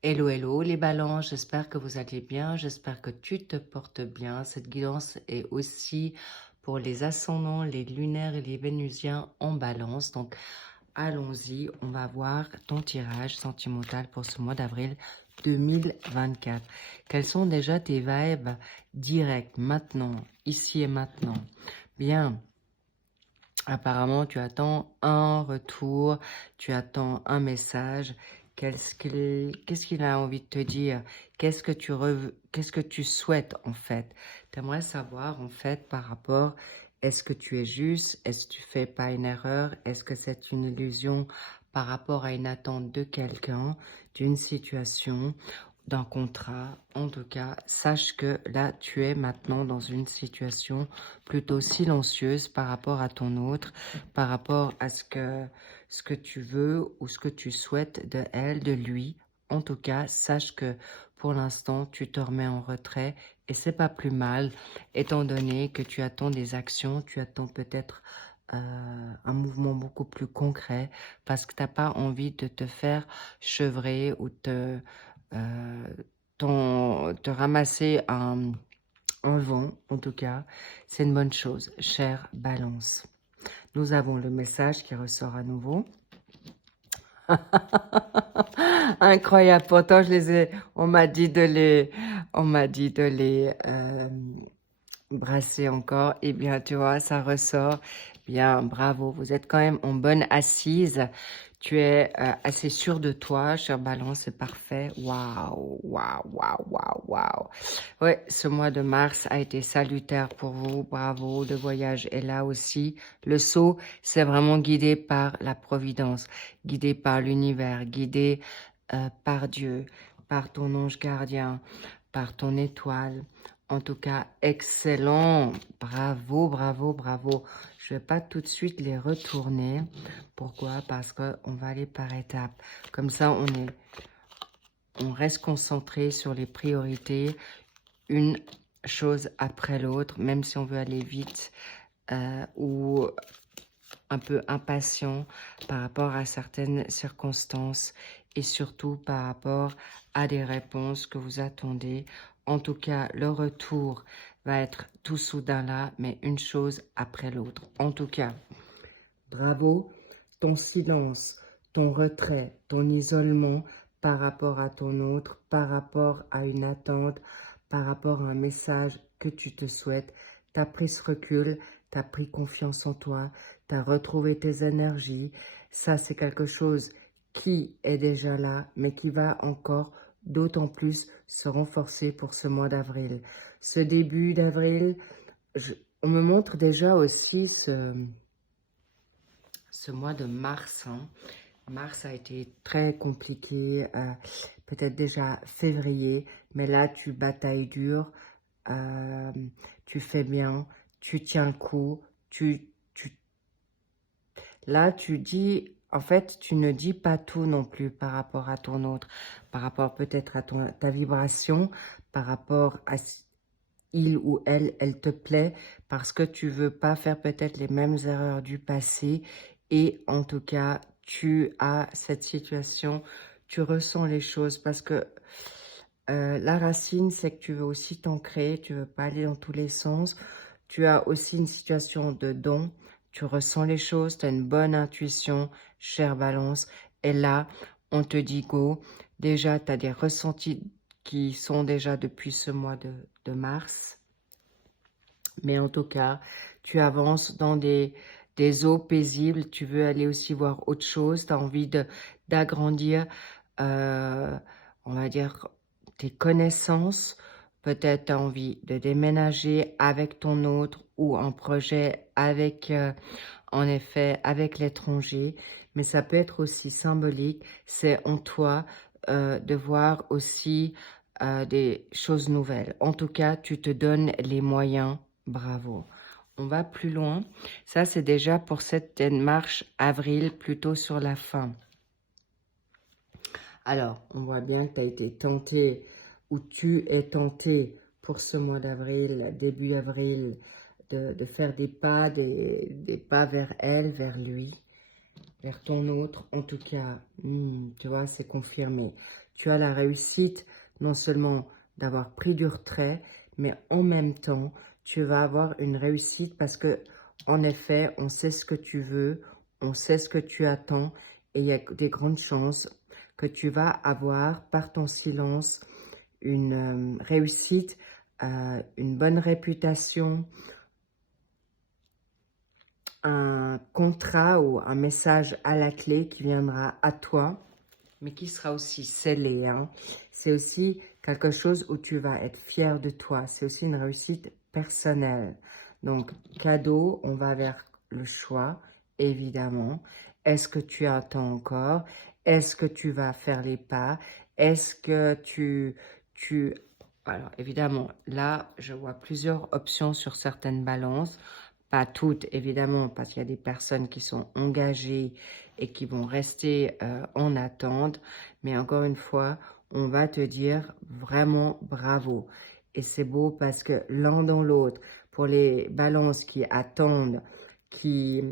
Hello, hello les balances, j'espère que vous allez bien, j'espère que tu te portes bien. Cette guidance est aussi pour les ascendants, les lunaires et les vénusiens en balance. Donc, allons-y, on va voir ton tirage sentimental pour ce mois d'avril 2024. Quelles sont déjà tes vibes directes, maintenant, ici et maintenant? Bien. Apparemment, tu attends un retour, tu attends un message. Qu'est-ce qu'il a envie de te dire? Qu'est-ce que tu souhaites en fait? Tu aimerais savoir en fait par rapport, est-ce que tu es juste? Est-ce que tu fais pas une erreur? Est-ce que c'est une illusion par rapport à une attente de quelqu'un, d'une situation? D'un contrat, en tout cas, sache que là, tu es maintenant dans une situation plutôt silencieuse par rapport à ton autre, par rapport à ce que tu veux ou ce que tu souhaites de elle, de lui. En tout cas, sache que pour l'instant, tu te remets en retrait et c'est pas plus mal, étant donné que tu attends des actions, tu attends peut-être un mouvement beaucoup plus concret parce que tu n'as pas envie de te faire chevrer ou euh, te ramasser un vent, en tout cas. C'est une bonne chose, chère Balance. Nous avons le message qui ressort à nouveau. Incroyable. Pourtant, on m'a dit de les brasser encore. Eh bien, tu vois, ça ressort. Bien, bravo. Vous êtes quand même en bonne assise. Tu es assez sûr de toi, cher Balance, c'est parfait. Waouh, waouh, waouh, waouh, waouh. Ouais, ce mois de mars a été salutaire pour vous. Bravo, le voyage est là aussi. Le saut, c'est vraiment guidé par la providence, guidé par l'univers, guidé par Dieu, par ton ange gardien, par ton étoile. En tout cas, excellent. Bravo, bravo, bravo. Je ne vais pas tout de suite les retourner. Pourquoi? Parce qu'on va aller par étapes. Comme ça, on reste concentré sur les priorités, une chose après l'autre, même si on veut aller vite ou un peu impatient par rapport à certaines circonstances et surtout par rapport à des réponses que vous attendez. En tout cas, le retour va être tout soudain là, mais une chose après l'autre. En tout cas, bravo, ton silence, ton retrait, ton isolement par rapport à ton autre, par rapport à une attente, par rapport à un message que tu te souhaites. Tu as pris ce recul, tu as pris confiance en toi, tu as retrouvé tes énergies. Ça, c'est quelque chose qui est déjà là, mais qui va encore d'autant plus se renforcer pour ce mois d'avril. Ce début d'avril, on me montre déjà aussi ce mois de mars. Mars a été très compliqué, peut-être déjà février, mais là tu batailles dur, euh, tu fais bien, tu tiens le coup, là tu dis, en fait tu ne dis pas tout non plus par rapport à ton autre, par rapport peut-être à ta vibration, par rapport à il ou elle te plaît parce que tu veux pas faire peut-être les mêmes erreurs du passé et en tout cas, tu as cette situation, tu ressens les choses parce que la racine, c'est que tu veux aussi t'ancrer, tu veux pas aller dans tous les sens. Tu as aussi une situation de don, tu ressens les choses, tu as une bonne intuition, chère Balance. Et là, on te dit go. Déjà, tu as des ressentis qui sont déjà depuis ce mois de mars. Mais en tout cas, tu avances dans des eaux paisibles. Tu veux aller aussi voir autre chose. Tu as envie d'agrandir, on va dire, tes connaissances. Peut-être tu as envie de déménager avec ton autre ou un projet avec, en effet, avec l'étranger. Mais ça peut être aussi symbolique. C'est en toi de voir aussi des choses nouvelles. En tout cas, tu te donnes les moyens. Bravo. On va plus loin. Ça, c'est déjà pour cette marche avril, plutôt sur la fin. Alors, on voit bien que tu as été tenté ou tu es tenté pour ce mois d'avril, début avril, de faire des pas vers elle, vers lui. vers ton autre. En tout cas, tu vois, c'est confirmé. Tu as la réussite, non seulement d'avoir pris du retrait, mais en même temps, tu vas avoir une réussite parce que, en effet, on sait ce que tu veux, on sait ce que tu attends, et il y a des grandes chances que tu vas avoir, par ton silence, une réussite, une bonne réputation, un contrat ou un message à la clé qui viendra à toi, mais qui sera aussi scellé. Hein. C'est aussi quelque chose où tu vas être fier de toi. C'est aussi une réussite personnelle. Donc, cadeau, on va vers le choix, évidemment. Est-ce que tu attends encore? Est-ce que tu vas faire les pas? Est-ce que tu... Alors, évidemment, là, je vois plusieurs options sur certaines balances. Pas toutes, évidemment, parce qu'il y a des personnes qui sont engagées et qui vont rester en attente. Mais encore une fois, on va te dire vraiment bravo. Et c'est beau parce que l'un dans l'autre, pour les balances qui attendent, qui,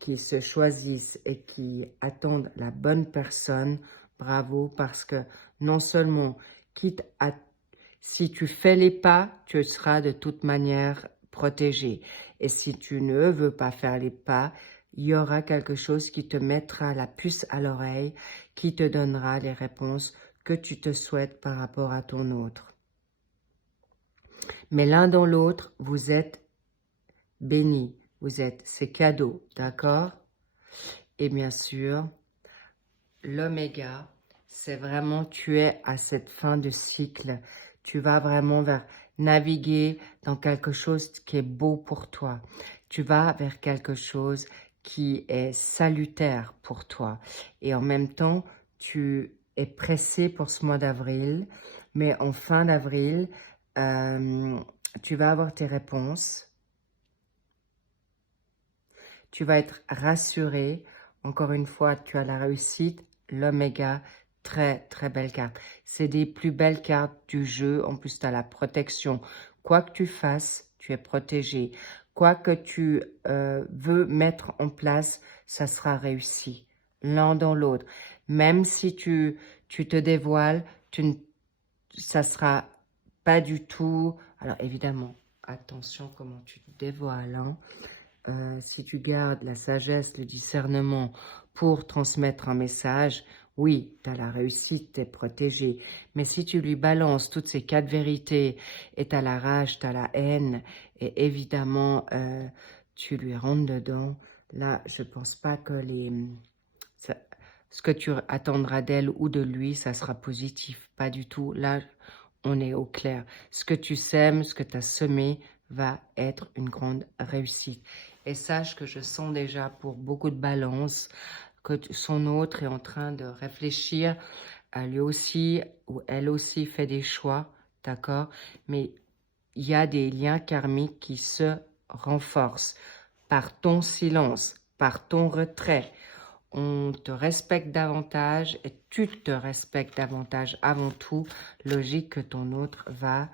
qui se choisissent et qui attendent la bonne personne, bravo, parce que non seulement, quitte à si tu fais les pas, tu seras de toute manière protégé. Et si tu ne veux pas faire les pas, il y aura quelque chose qui te mettra la puce à l'oreille, qui te donnera les réponses que tu te souhaites par rapport à ton autre. Mais l'un dans l'autre, vous êtes bénis, c'est cadeau, d'accord? Et bien sûr, l'oméga, c'est vraiment, tu es à cette fin de cycle. Tu vas vraiment vers naviguer dans quelque chose qui est beau pour toi. Tu vas vers quelque chose qui est salutaire pour toi. Et en même temps, tu es pressé pour ce mois d'avril. Mais en fin d'avril, tu vas avoir tes réponses. Tu vas être rassuré. Encore une fois, tu as la réussite. L'oméga, très très belle carte. C'est des plus belles cartes du jeu. En plus, tu as la protection. Quoi que tu fasses, tu es protégé. Quoi que tu veux mettre en place, ça sera réussi. L'un dans l'autre. Même si tu te dévoiles, ça sera pas du tout... Alors évidemment, attention comment tu te dévoiles, hein. Si tu gardes la sagesse, le discernement pour transmettre un message, oui, tu as la réussite, tu es protégé. Mais si tu lui balances toutes ces quatre vérités et tu as la rage, tu as la haine, et évidemment, tu lui rentres dedans, là, je ne pense pas que ce que tu attendras d'elle ou de lui, ça sera positif. Pas du tout. Là, on est au clair. Ce que tu sèmes, ce que tu as semé, va être une grande réussite. Et sache que je sens déjà pour beaucoup de balances que son autre est en train de réfléchir à lui aussi, ou elle aussi fait des choix, d'accord? Mais il y a des liens karmiques qui se renforcent par ton silence, par ton retrait. On te respecte davantage et tu te respectes davantage avant tout. Logique que ton autre va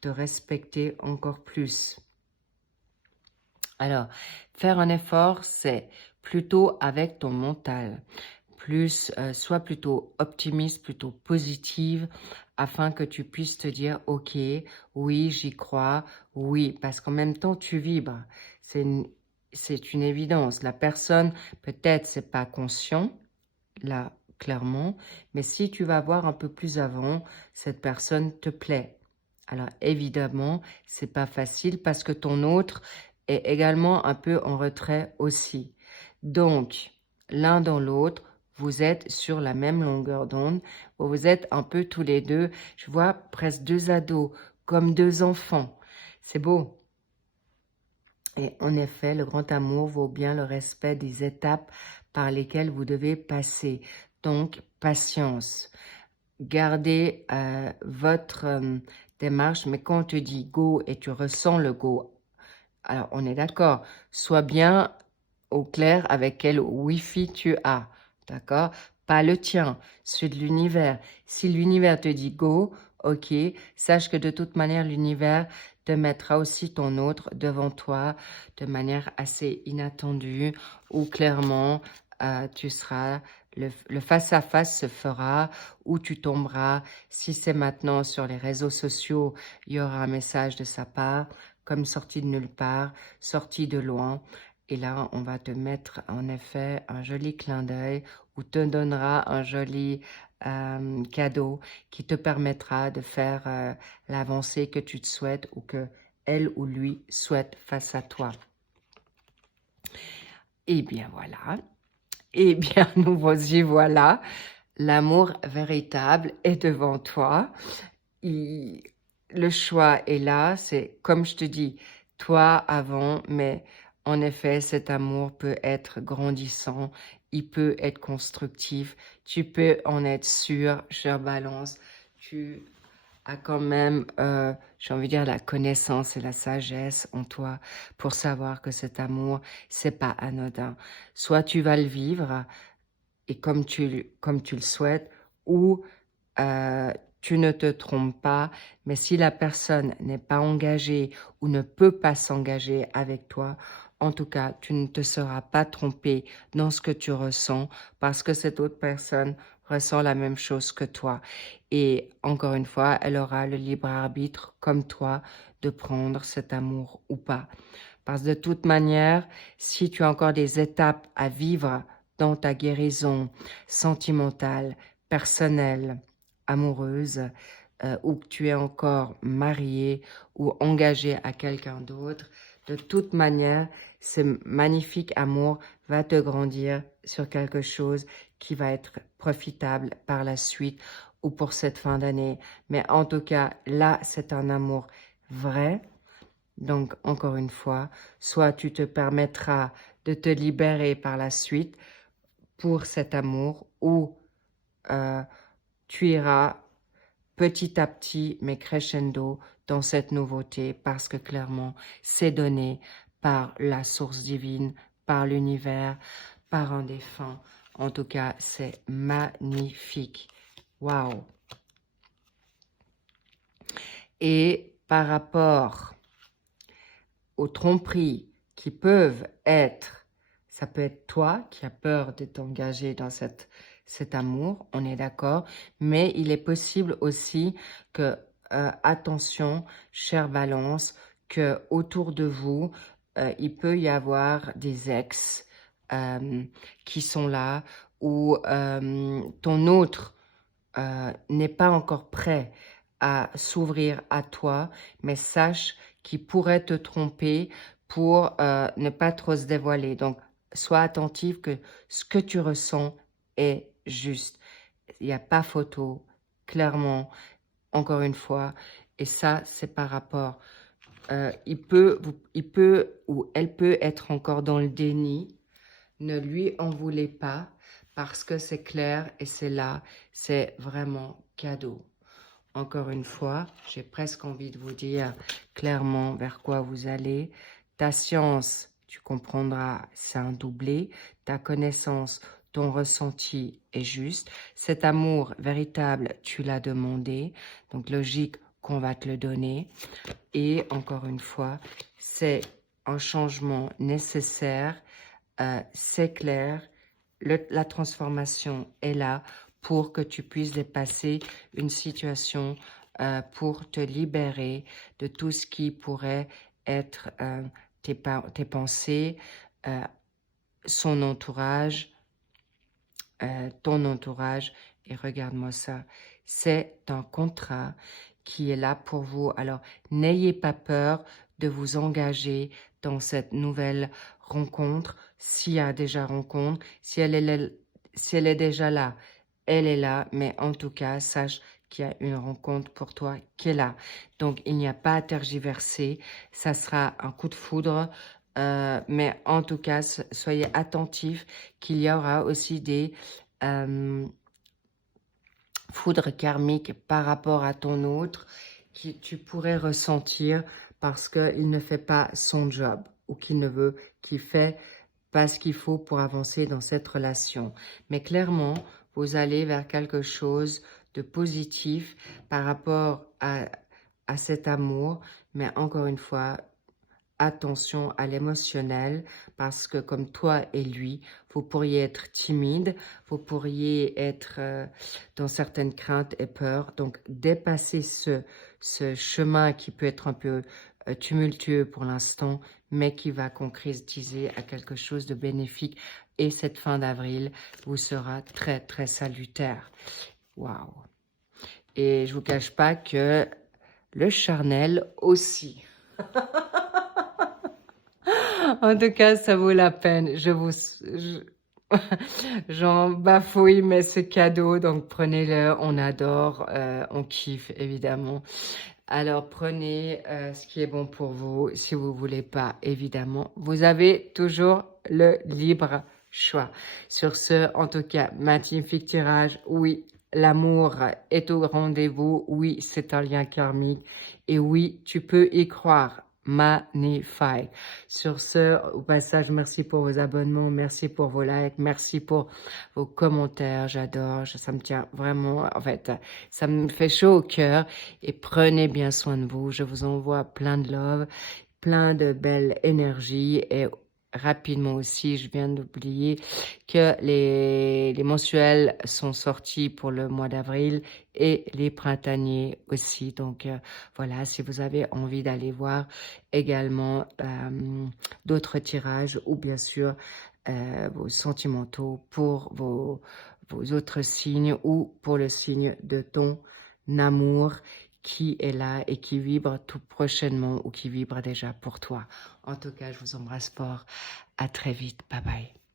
te respecter encore plus. Alors, faire un effort, c'est plutôt avec ton mental. Sois plutôt optimiste, plutôt positive, afin que tu puisses te dire, ok, oui, j'y crois, oui, parce qu'en même temps, tu vibres. C'est une évidence. La personne, peut-être, c'est pas conscient, là, clairement, mais si tu vas voir un peu plus avant, cette personne te plaît. Alors, évidemment, c'est pas facile parce que ton autre est également un peu en retrait aussi. Donc, l'un dans l'autre, vous êtes sur la même longueur d'onde, vous êtes un peu tous les deux, je vois presque deux ados, comme deux enfants. C'est beau. Et en effet, le grand amour vaut bien le respect des étapes par lesquelles vous devez passer. Donc, patience. Gardez votre démarche, mais quand on te dit go et tu ressens le go, alors on est d'accord, sois bien au clair avec quel Wi-Fi tu as, d'accord? Pas le tien, celui de l'univers. Si l'univers te dit go, ok, sache que de toute manière, l'univers te mettra aussi ton autre devant toi de manière assez inattendue ou clairement, tu seras, le face-à-face se fera ou tu tomberas. Si c'est maintenant sur les réseaux sociaux, il y aura un message de sa part, comme sorti de nulle part, sorti de loin. Et là, on va te mettre en effet un joli clin d'œil ou te donnera un joli cadeau qui te permettra de faire l'avancée que tu te souhaites ou que elle ou lui souhaite face à toi. Et bien voilà. Eh bien, nous voici, voilà. L'amour véritable est devant toi. Le choix est là. C'est comme je te dis, toi avant, mais en effet, cet amour peut être grandissant. Il peut être constructif. Tu peux en être sûr, chère Balance. Tu as quand même, j'ai envie de dire, la connaissance et la sagesse en toi pour savoir que cet amour, c'est pas anodin. Soit tu vas le vivre et comme tu le souhaites, ou tu ne te trompes pas, mais si la personne n'est pas engagée ou ne peut pas s'engager avec toi, en tout cas, tu ne te seras pas trompé dans ce que tu ressens parce que cette autre personne ressent la même chose que toi. Et encore une fois, elle aura le libre arbitre, comme toi, de prendre cet amour ou pas. Parce que de toute manière, si tu as encore des étapes à vivre dans ta guérison sentimentale, personnelle, amoureuse, ou que tu es encore marié ou engagé à quelqu'un d'autre, de toute manière, ce magnifique amour va te grandir sur quelque chose qui va être profitable par la suite ou pour cette fin d'année. Mais en tout cas, là, c'est un amour vrai. Donc, encore une fois, soit tu te permettras de te libérer par la suite pour cet amour ou tu iras petit à petit, mais crescendo, dans cette nouveauté parce que clairement, c'est donné par la source divine, par l'univers, par un défunt. En tout cas, c'est magnifique. Waouh! Et par rapport aux tromperies qui peuvent être, ça peut être toi qui as peur de t'engager dans cet amour, on est d'accord, mais il est possible aussi que, attention, chère Balance, que autour de vous, il peut y avoir des ex qui sont là ou ton autre n'est pas encore prêt à s'ouvrir à toi, mais sache qu'il pourrait te tromper pour ne pas trop se dévoiler. Donc, sois attentif que ce que tu ressens est juste. Il n'y a pas photo, clairement, encore une fois. Et ça, c'est par rapport. Il peut ou elle peut être encore dans le déni. Ne lui en voulez pas parce que c'est clair et c'est là, c'est vraiment cadeau. Encore une fois, j'ai presque envie de vous dire clairement vers quoi vous allez. Ta science, tu comprendras, c'est un doublé. Ta connaissance, ton ressenti est juste. Cet amour véritable, tu l'as demandé. Donc, logique qu'on va te le donner. Et encore une fois, c'est un changement nécessaire. C'est clair. La transformation est là pour que tu puisses dépasser une situation, pour te libérer de tout ce qui pourrait être tes pensées, euh, son entourage, ton entourage. Et regarde-moi ça, c'est un contrat qui est là pour vous. Alors, n'ayez pas peur de vous engager dans cette nouvelle rencontre. S'il y a déjà rencontre, si elle est déjà là, elle est là. Mais en tout cas, sache qu'il y a une rencontre pour toi qui est là. Donc, il n'y a pas à tergiverser. Ça sera un coup de foudre. Mais en tout cas, soyez attentifs qu'il y aura aussi des foudres karmiques par rapport à ton autre que tu pourrais ressentir parce qu'il ne fait pas son job ou qu'il fait pas ce qu'il faut pour avancer dans cette relation. Mais clairement, vous allez vers quelque chose de positif par rapport à cet amour. Mais encore une fois, attention à l'émotionnel parce que comme toi et lui, vous pourriez être timide, vous pourriez être dans certaines craintes et peurs. Donc, dépassez ce chemin qui peut être un peu tumultueux pour l'instant, mais qui va concrétiser à quelque chose de bénéfique. Et cette fin d'avril vous sera très, très salutaire. Waouh! Et je vous cache pas que le charnel aussi. En tout cas, ça vaut la peine. J'en bafouille, mais c'est cadeau, donc prenez-le. On adore, on kiffe évidemment. Alors prenez ce qui est bon pour vous. Si vous voulez pas, évidemment, vous avez toujours le libre choix. Sur ce, en tout cas, magnifique tirage. Oui, l'amour est au rendez-vous. Oui, c'est un lien karmique. Et oui, tu peux y croire. Magnifique. Sur ce, au passage, merci pour vos abonnements, merci pour vos likes, merci pour vos commentaires. J'adore, ça me tient vraiment, en fait, ça me fait chaud au cœur. Et prenez bien soin de vous. Je vous envoie plein de love, plein de belles énergies. Et rapidement aussi, je viens d'oublier que les mensuels sont sortis pour le mois d'avril et les printaniers aussi. Donc voilà, si vous avez envie d'aller voir également d'autres tirages ou bien sûr vos sentimentaux pour vos autres signes ou pour le signe de ton amour qui est là et qui vibre tout prochainement ou qui vibre déjà pour toi. En tout cas, je vous embrasse fort. À très vite. Bye bye.